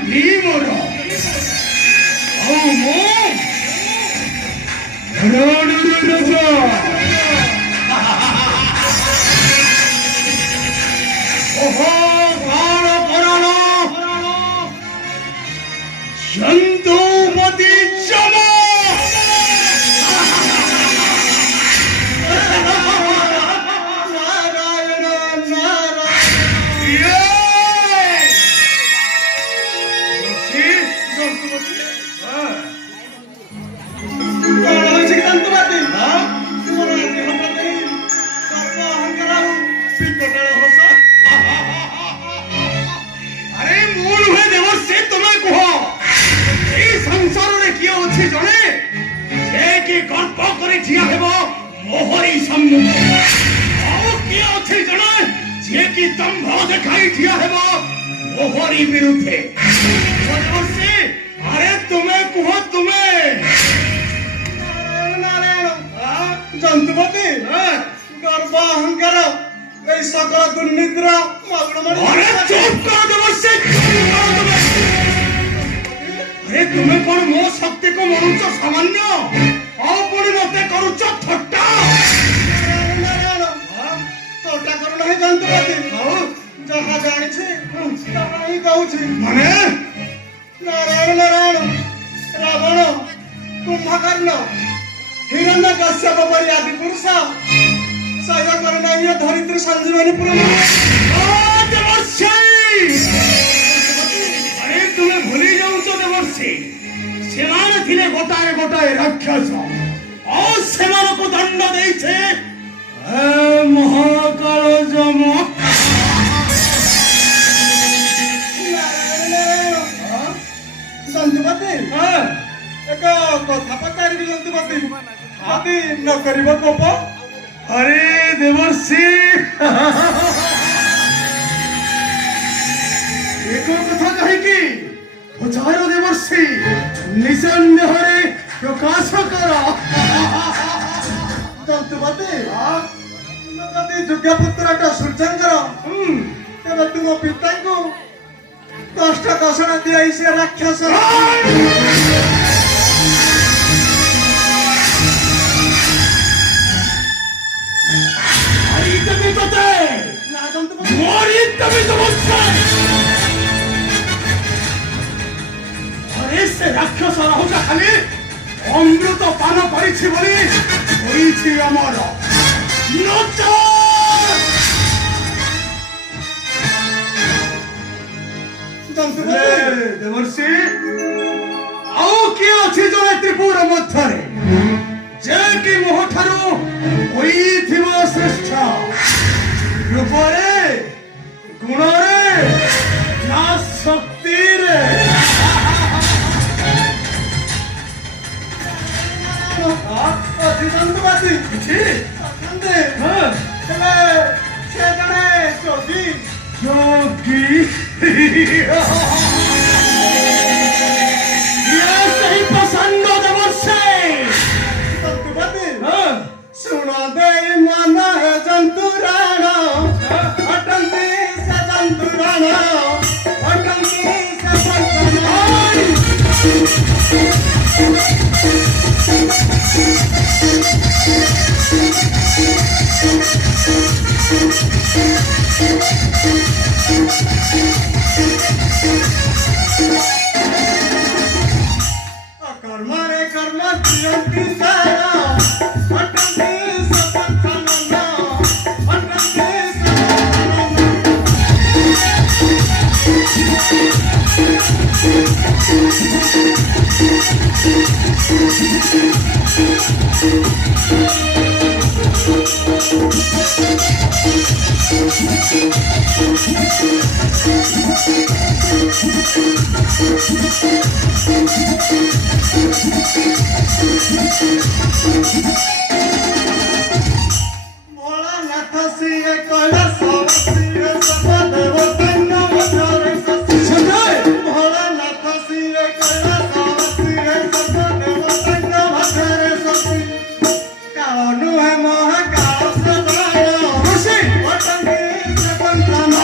भीमर जंतुपति चमा मोहरी सम्मुख किए अच्छे जने जे की दंभ देखाई ठिया हेबो मोहरी विरुद्धे से अरे तुम्हें कुह तुम्हें जंतुपति गर्व अहंकार এই সকল দুর্নীতির अरे चुप कर देवस्य अरे तुम्हें कौन मो शक्ति को मनुष्य सामान्य अपनी मते करूच थट्टा তোটা করো না জন্তুপতি যাহা জানিছি তাহা হি কହୁছি মানে নারায়ণ নারায়ণ রাবণ কুম্ভকর্ণ हिरण्यकश्यप परि आदि पुरुष सह्य करना ये धरित्री संजीवनी पुराण अरे तुम्हें भूली जाऊँ देवर्षि सेमाने थिले गोटाए गोटाए राक्षस और सेमान को दंड देइछे महाकाल जम जंतुपति एक कथा पचारि जंतुपति आदि न करिब कोप अरे देवर्षि एक कथा कहिकी पचारो देवर्षि निसंदेहरे प्रकाश कर जंतुपति नदी जुग्गपुत्रटा सूर्यंकर तेरे तुम पिता को कष्ट घोषणा दिया से राक्षस राक्षस राहुजा खाली अमृत पान करिछि बोली होइछि अमर नच देवर्षि आओ किए अछि जने त्रिपुर मध्यरे जे कि मोह ठारू होइथिब श्रेष्ठ रूपरे गुणरे ना शक्ति रे जंतुपति किछि से जने जोगी जोगी ये सही पसंद देवर्षि जंतुपति सुना दे मन है जंतुराण अटंती से जंतुराण अटंती से जंतुराण कर्म रे कर्म जियंती सारा अटंती से जंतुराण अटंती से भोला नाथ सिंह कैलाश सिंह सब देवता नमस्कार भोला नाथ सिंह कैलाश सिंह सब देवता नमस्कार कानु है महाकाल सदाय खुशी वतन से पंथन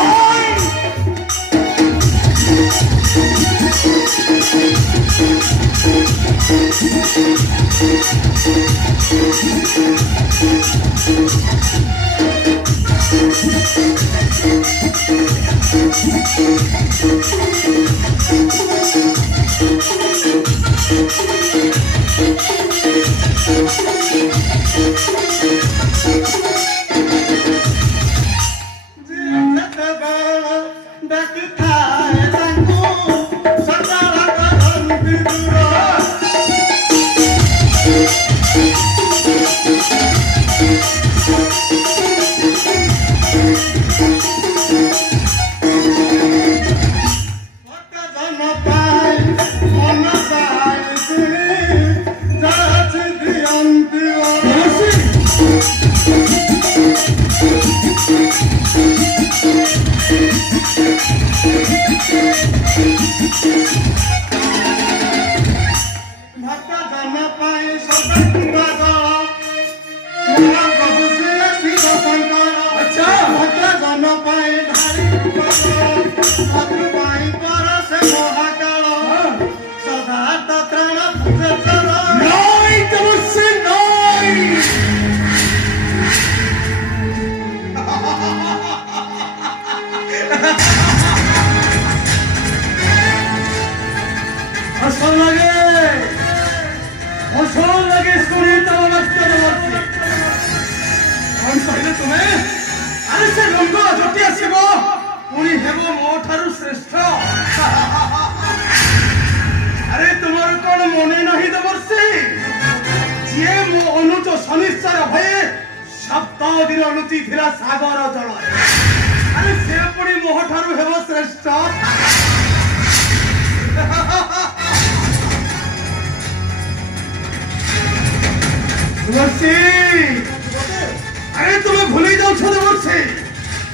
अरे तुम्हें भूली जाओ देवर्षि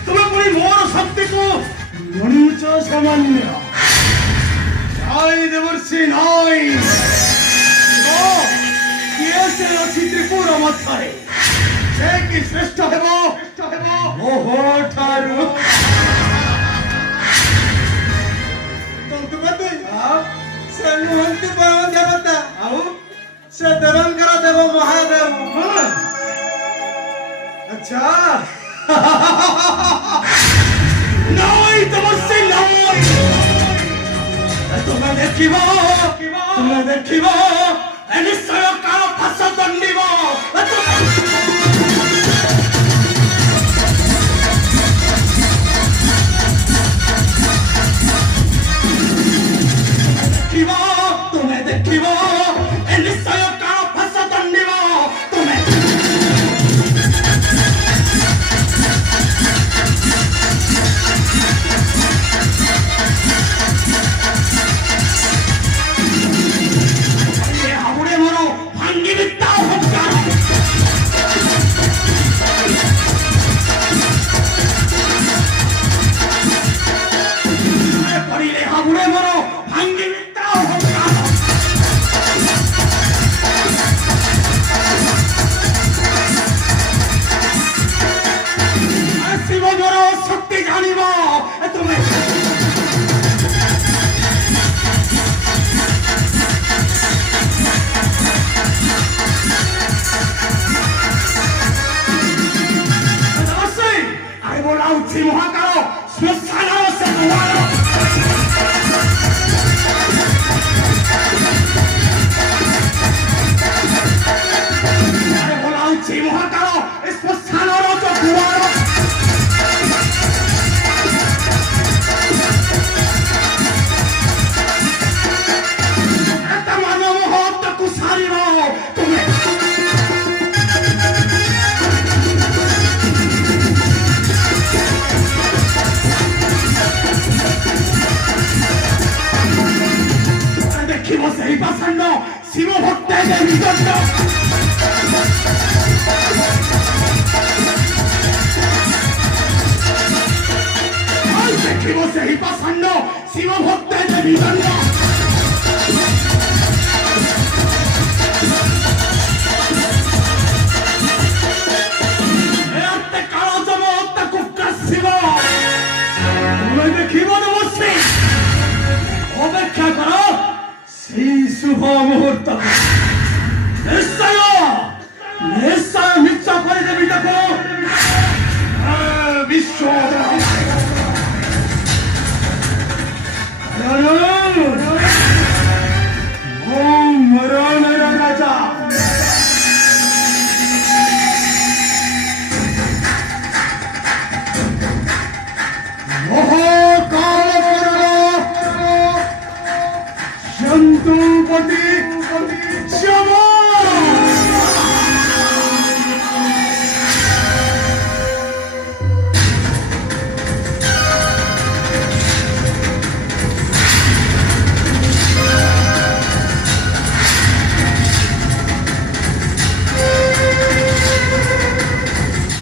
तुम्हें पूरी मोर शक्ति को मनुष्य सामान्य देवर्षि नाई किए से अच्छी त्रिपुर मध्य से कि श्रेष्ठ हेबो मोह ठारू से मुहंती बहन देवता से देवंकर देव महादेव अच्छा नहीं तमस्से नहीं तुम्हें देखिबो निश्चय काल फास दंडिब तुम्हें देखिबो निश्चय काल फास दंडिब तुम्हें शिव भक्त देखिब से ही पाषाण्ड शिव भक्त विदंड काल जम कुका शिव तुम्हें देखिब देवर्षि अपेक्षा करो शुभ मुहूर्त ଅନ୍ତୁପତି କ୍ଷମା